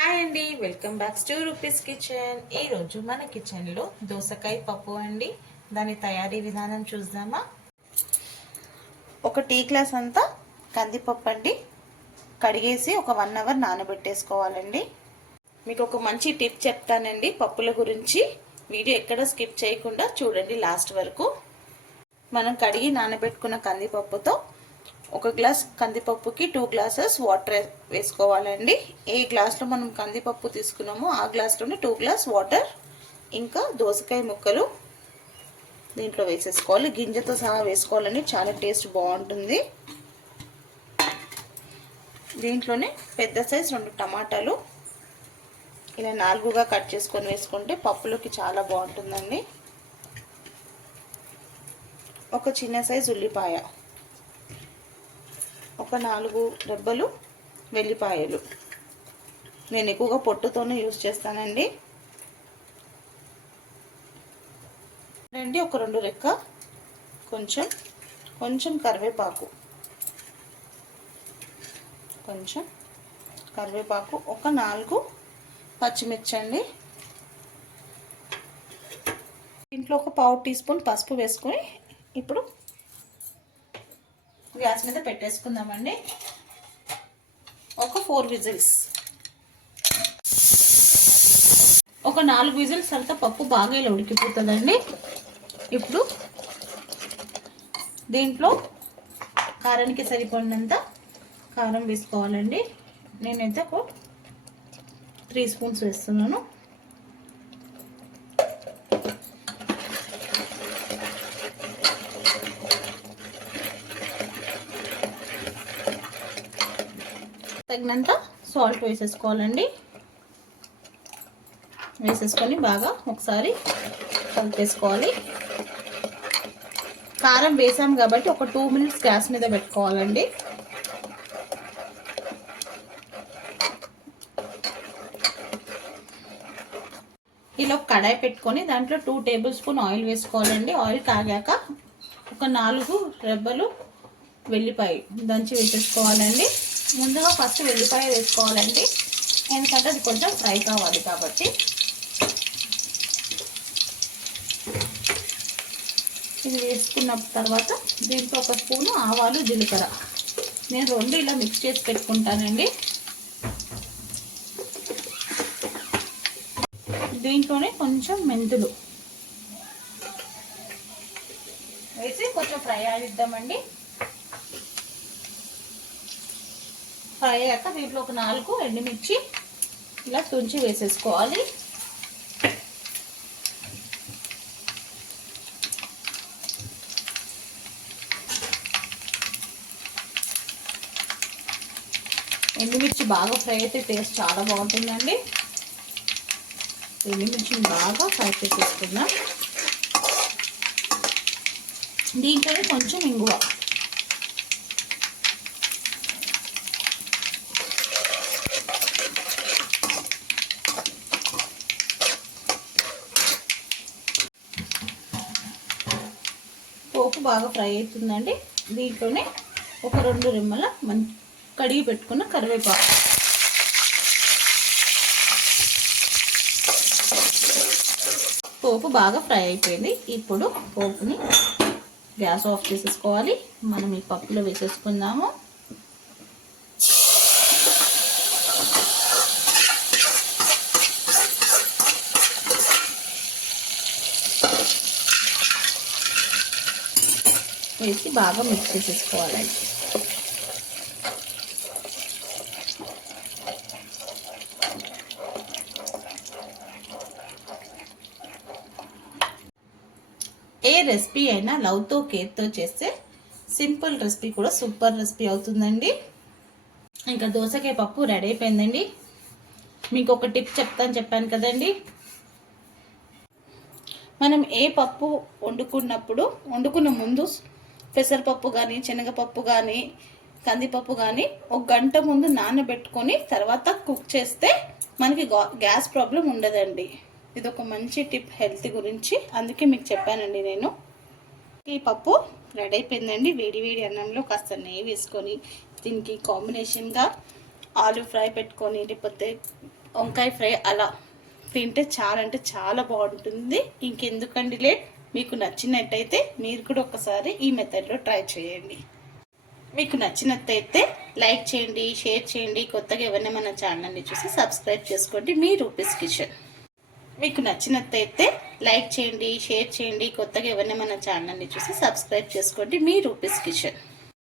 Hi అండి, welcome back to rupees kitchen. ఈరోజు మన కిచెన్లో దోసకాయ పప్పు అండి. దాని తయారీ విధానం చూద్దామా. ఒక టీ గ్లాస్ అంతా కందిపప్పు అండి, కడిగేసి ఒక 1 అవర్ నానబెట్టేసుకోవాలండి. మీకు ఒక మంచి టిప్ చెప్తానండి పప్పుల గురించి. వీడియో ఎక్కడ స్కిప్ చేయకుండా చూడండి లాస్ట్ వరకు. మనం కడిగి నానబెట్టుకున్న కందిపప్పుతో ఒక గ్లాస్ కందిపప్పుకి 2 గ్లాసెస్ వాటర్ వేసుకోవాలండి. ఏ గ్లాస్లో మనం కందిపప్పు తీసుకున్నామో ఆ గ్లాస్లోనే 2 గ్లాస్ వాటర్. ఇంకా దోసకాయ ముక్కలు దీంట్లో వేసేసుకోవాలి, గింజతో సహా వేసుకోవాలండి, చాలా టేస్ట్ బాగుంటుంది. దీంట్లోనే పెద్ద సైజ్ 2 టమాటాలు ఇలా 4గా కట్ చేసుకొని వేసుకుంటే పప్పులోకి చాలా బాగుంటుందండి. ఒక చిన్న సైజ్ ఉల్లిపాయ, ఒక 4 రెబ్బలు వెల్లిపాయలు. నేను ఎక్కువగా పొట్టుతోనే యూజ్ చేస్తానండి. ఒక 2 రెక్క కొంచెం కరివేపాకు, ఒక 4 పచ్చిమిర్చి అండి. ఇంట్లో ఒక 1/2 టీ స్పూన్ పసుపు వేసుకొని ఇప్పుడు గ్యాస్ మీద పెట్టేసుకుందామండి. ఒక 4 విజిల్స్, ఒక 4 విజిల్స్ అంతా పప్పు బాగా ఇలా ఉడికిపోతుందండి. ఇప్పుడు దీంట్లో కారానికి సరిపడినంత కారం వేసుకోవాలండి. నేనైతే ఒక 3 స్పూన్స్ వేస్తున్నాను. తగినంత సాల్ట్ వేసేసుకోవాలండి. వేసేసుకొని బాగా ఒకసారి కలిపేసుకోవాలి. కారం వేసాం కాబట్టి ఒక 2 మినిట్స్ గ్యాస్ మీద పెట్టుకోవాలండి. ఇలా ఒక కడాయి పెట్టుకొని దాంట్లో 2 టేబుల్ స్పూన్ ఆయిల్ వేసుకోవాలండి. ఆయిల్ కాగాక ఒక 4 రెబ్బలు వెల్లిపాయ దంచి వేసేసుకోవాలండి. ముందుగా ఫస్ట్ వెల్లిపాయ వేసుకోవాలండి, ఎందుకంటే అది కొంచెం ఫ్రై కావాలి కాబట్టి. ఇది వేసుకున్న తర్వాత దీంట్లో ఒక స్పూను ఆవాలు, జీలకర్ర, నేను 2 ఇలా మిక్స్ చేసి పెట్టుకుంటానండి. దీంట్లోనే కొంచెం మెంతులు వేసి కొంచెం ఫ్రై ఆడిద్దామండి. ఫ్రై అయ్యాక దీంట్లో ఒక 4 ఎండుమిర్చి ఇలా తుంచి వేసేసుకోవాలి. ఎండుమిర్చి బాగా ఫ్రై అయితే టేస్ట్ చాలా బాగుంటుందండి. ఎండుమిర్చిని బాగా ఫ్రై చేసేసుకుందాం. దీంట్లోనే కొంచెం ఇంగువ, పోపు బాగా ఫ్రై అవుతుందండి. దీంట్లోనే ఒక 2 రెమ్మల కడిగి పెట్టుకున్న కరివేపాకు, పోపు బాగా ఫ్రై అయిపోయింది. ఇప్పుడు పోపుని గ్యాస్ ఆఫ్ చేసేసుకోవాలి. మనం ఈ పప్పులో వేసేసుకుందాము. వేసి బాగా మిక్స్ చేసేసుకోవాలండి. ఏ రెసిపీ అయినా లవ్తో కేర్తో చేస్తే సింపుల్ రెసిపీ కూడా సూపర్ రెసిపీ అవుతుందండి. ఇంకా దోసకాయ పప్పు రెడీ అయిపోయిందండి. మీకు ఒక టిప్ చెప్పాను కదండి. మనం ఏ పప్పు వండుకున్న ముందు పెసరపప్పు కానీ, శనగపప్పు కానీ, కందిపప్పు కానీ 1 గంట ముందు నానబెట్టుకొని తర్వాత కుక్ చేస్తే మనకి గ్యాస్ ప్రాబ్లం ఉండదండి. ఇది ఒక మంచి టిప్ హెల్త్ గురించి, అందుకే మీకు చెప్పానండి నేను. ఈ పప్పు రెడీ అయిపోయిందండి. వేడి వేడి అన్నంలో కాస్త నెయ్యి వేసుకొని దీనికి కాంబినేషన్గా ఆలు ఫ్రై పెట్టుకొని, లేకపోతే వంకాయ ఫ్రై అలా తింటే చాలా అంటే చాలా బాగుంటుంది. ఇంకెందుకండి లేట్, మీకు నచ్చినట్టయితే మీరు కూడా ఒకసారి ఈ మెథడ్లో ట్రై చేయండి. మీకు నచ్చినట్టయితే లైక్ చేయండి, షేర్ చేయండి. కొత్తగా ఎవరైనా మన ఛానల్ని చూసి సబ్స్క్రైబ్ చేసుకోండి మీ రూపీస్ కిచెన్. మీకు నచ్చినట్టయితే లైక్ చేయండి, షేర్ చేయండి. కొత్తగా ఎవరైనా మన ఛానల్ని చూసి సబ్స్క్రైబ్ చేసుకోండి మీ రూపీస్ కిచెన్.